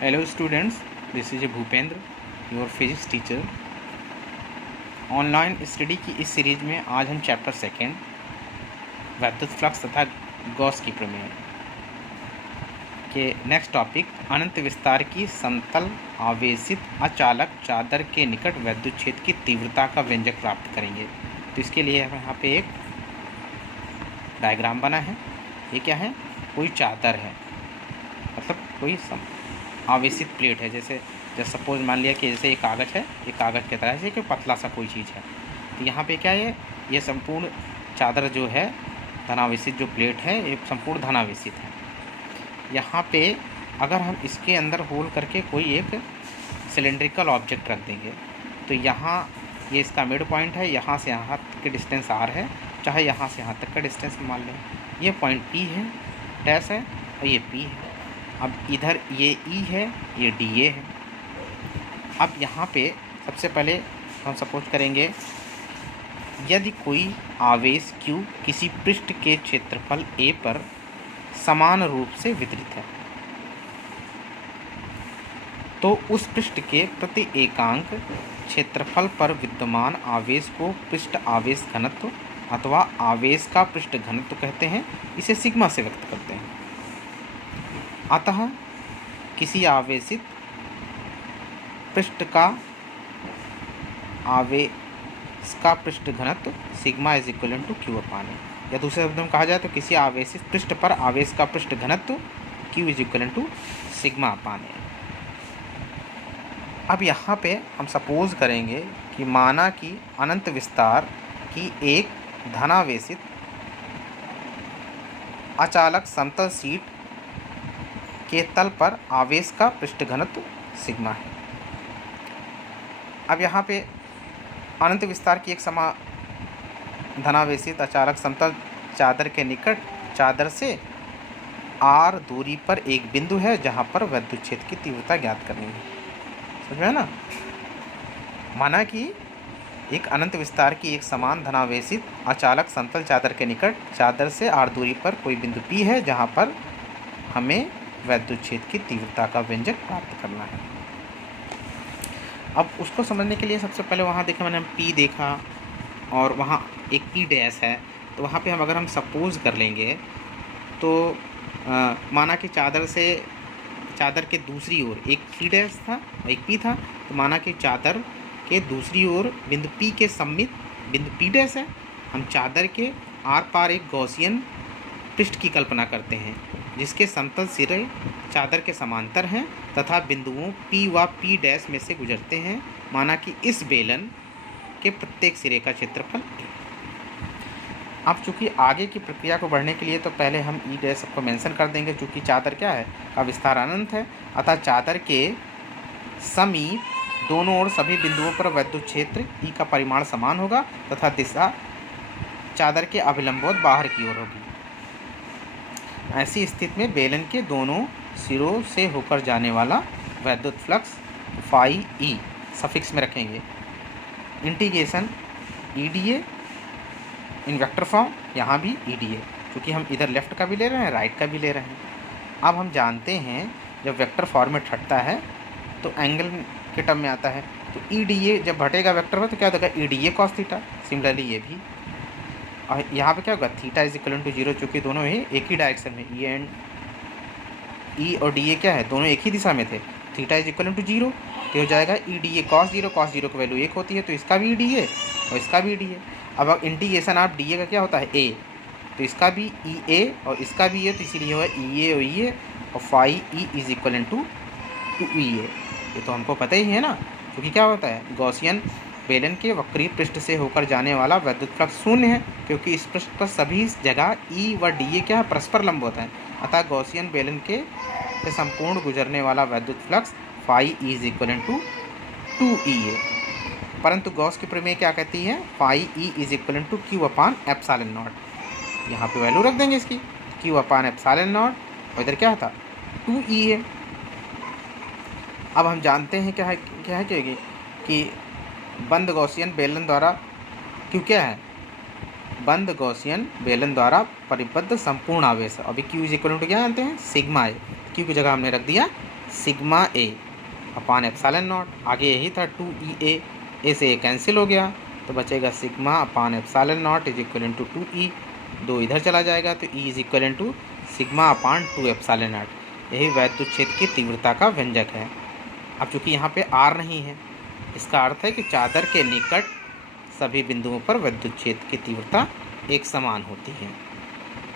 Hello students, this is Bhupendra, your physics teacher. Online study की इस series में आज हम चैप्टर सेकेंड वैद्युत फ्लक्स तथा गॉस की प्रमेय के नेक्स्ट टॉपिक अनंत विस्तार की समतल आवेशित अचालक चादर के निकट वैद्युत क्षेत्र की तीव्रता का व्यंजक प्राप्त करेंगे। तो इसके लिए हम यहाँ पे एक डायग्राम बना है। ये क्या है? कोई चादर है, मतलब कोई आवेशित प्लेट है। जैसे सपोज मान लिया कि जैसे एक कागज़ है, एक कागज़ की तरह से कि पतला सा कोई चीज़ है। तो यहाँ पे क्या है, ये संपूर्ण चादर जो है धनावेशित जो प्लेट है ये संपूर्ण धनावेशित है। यहाँ पे अगर हम इसके अंदर होल करके कोई एक सिलेंड्रिकल ऑब्जेक्ट रख देंगे तो यहाँ ये इसका मिड पॉइंट है, यहाँ से यहाँ तक की डिस्टेंस r है, चाहे यहाँ से यहाँ तक का डिस्टेंस मान लें। ये पॉइंट P है, डैश है, और ये P है। अब इधर ये E है, ये DA है। अब यहाँ पे सबसे पहले हम सपोज करेंगे यदि कोई आवेश Q किसी पृष्ठ के क्षेत्रफल A पर समान रूप से वितरित है तो उस पृष्ठ के प्रति एकांक क्षेत्रफल पर विद्यमान आवेश को पृष्ठ आवेश घनत्व अथवा आवेश का पृष्ठ घनत्व कहते हैं। इसे सिग्मा से व्यक्त करते हैं। अतः किसी आवेशित पृष्ठ का आवेश का पृष्ठ घनत्व sigma is equal to Q upon a, या दूसरे शब्द में कहा जाए तो किसी आवेशित पृष्ठ पर आवेश का पृष्ठ घनत्व q is equal to sigma upon a. अब यहाँ पे हम सपोज करेंगे कि माना कि अनंत विस्तार की एक धनावेशित अचालक समतल शीट के तल पर आवेश का पृष्ठ घनत्व सिग्मा है। अब यहाँ पे अनंत विस्तार की एक धनावेशित अचालक समतल चादर के निकट चादर से r दूरी पर एक बिंदु है जहाँ पर वैद्युत क्षेत्र की तीव्रता ज्ञात करनी है। समझ में ना? माना कि एक अनंत विस्तार की एक समान धनावेशित अचालक समतल चादर के निकट चादर से r दूरी पर कोई बिंदु P है जहाँ पर हमें वैद्युत क्षेत्र की तीव्रता का व्यंजक प्राप्त करना है। अब उसको समझने के लिए सबसे पहले वहाँ देखा मैंने P देखा और वहाँ एक P डैश है, तो वहाँ पे अगर हम सपोज कर लेंगे तो माना कि चादर के दूसरी ओर एक P डैश था और एक P था, तो माना कि चादर के दूसरी ओर बिंदु P के सम्मित बिंदु P डैश है। हम चादर के आर पार एक गॉसियन पृष्ठ की कल्पना करते हैं जिसके समतल सिरे चादर के समांतर हैं तथा बिंदुओं P व P डैश में से गुजरते हैं। माना कि इस बेलन के प्रत्येक सिरे का क्षेत्रफल A। अब चूँकि आगे की प्रक्रिया को बढ़ने के लिए तो पहले हम E डैश को मेंशन कर देंगे। चूँकि चादर क्या है का विस्तार अनंत है, अतः चादर के समीप दोनों ओर सभी बिंदुओं पर वैद्युत क्षेत्र E का परिमाण समान होगा तथा दिशा चादर के अभिलंबवत बाहर की ओर होगी। ऐसी स्थिति में बेलन के दोनों सिरों से होकर जाने वाला वैद्युत फ्लक्स फाई ई सफिक्स में रखेंगे। इंटीग्रेशन EDA इन वेक्टर फॉर्म, यहाँ भी EDA, क्योंकि हम इधर लेफ्ट का भी ले रहे हैं राइट का भी ले रहे हैं। अब हम जानते हैं जब वेक्टर फॉर्मेट हटता है तो एंगल के टर्म में आता है, तो EDA जब हटेगा वेक्टर में तो क्या होगा EDA कॉस थीटा। सिमिलरली ये भी, और यहाँ पे क्या होगा थीटा इज इक्वल टू 0, चूँकि दोनों ही एक ही डायरेक्शन में E और DA क्या है, दोनों एक ही दिशा में थे। थीटा इज इक्वल टू 0 तो हो जाएगा EDA कॉस 0 की वैल्यू 1 होती है, तो इसका भी EDA और इसका भी EDA। अब इंटीग्रेशन ऑफ DA का क्या होता है A, तो इसका भी EA और इसका भी E, तो इसीलिए होगा EA और EA और phi E is equal to EA। ये तो हमको पता ही है ना, क्योंकि क्या होता है गॉसियन बेलन के वक्रीय पृष्ठ से होकर जाने वाला वैद्युत फ्लक्स शून्य है, क्योंकि इस पृष्ठ पर सभी जगह E व DA क्या है परस्पर लंबवत है। अतः गॉसियन बेलन के से संपूर्ण गुजरने वाला वैद्युत flux phi E is equal to 2EA। परंतु गॉस की प्रमेय क्या कहती है, phi E is equal to Q upon epsilon naught. यहाँ पे वैल्यू रख देंगे इसकी क्यू अपान एप्सिलॉन नॉट, और इधर क्या था 2EA। अब हम जानते हैं क्या है कि बंद गॉसियन बेलन द्वारा क्यू क्या है, बंद गॉसियन बेलन द्वारा परिबद्ध संपूर्ण आवेश। अभी क्यू इज इक्वल टू क्या जानते हैं सिग्मा है, क्यू की जगह हमने रख दिया sigma A upon epsilon not, आगे यही था 2E ए से ए कैंसिल हो गया तो बचेगा sigma upon epsilon naught is equal to 2E, 2 इधर चला जाएगा तो E is equal to sigma upon 2 epsilon naught. यही वैद्युत क्षेत्र की तीव्रता का व्यंजक है। अब चूँकि यहाँ पे R नहीं है, इसका अर्थ है कि चादर के निकट सभी बिंदुओं पर विद्युत क्षेत्र की तीव्रता एक समान होती है।